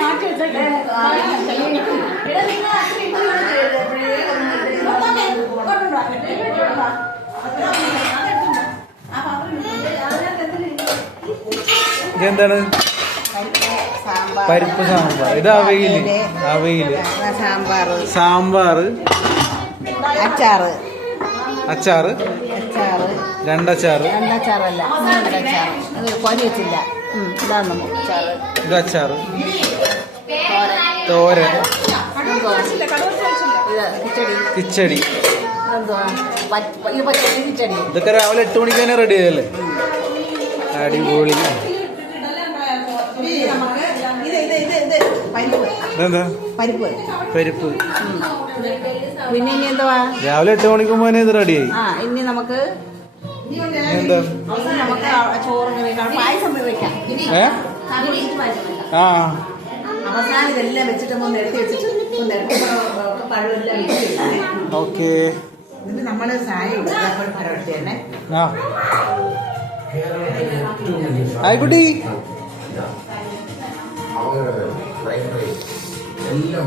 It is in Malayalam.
മാറ്റി വെച്ചേക്കാം. ഇതെന്താണ്? പരിപ്പ് സാമ്പാർ. ഇത് അവയില് സാമ്പാറ്, അച്ചാറ്, രണ്ടച്ചാറ്, ഇത് അച്ചാറ്, തോരൻ, കിച്ചടി. ഇതൊക്കെ രാവിലെ 8 മണിക്ക് തന്നെ റെഡി ആയല്ലേ? അടിപൊളി. ഇതെന്താ? പരിപ്പ്. പിന്നെ ഇനി എന്തുവാ? രാവിലെ 8 മണിക്ക് മുമ്പേ ഇത് റെഡിയായി. ഇനി നമുക്ക് എന്താ? ചോറ് പായസം വെക്കാം. അവസാനം ഇതെല്ലാം വെച്ചിട്ട് ഒന്ന് എടുത്ത് വെച്ചിട്ട് പഴമെല്ലാം ഓക്കെ. എന്നിട്ട് നമ്മള് സാരി എടുത്തേ. ആയിക്കുട്ടി എല്ലാം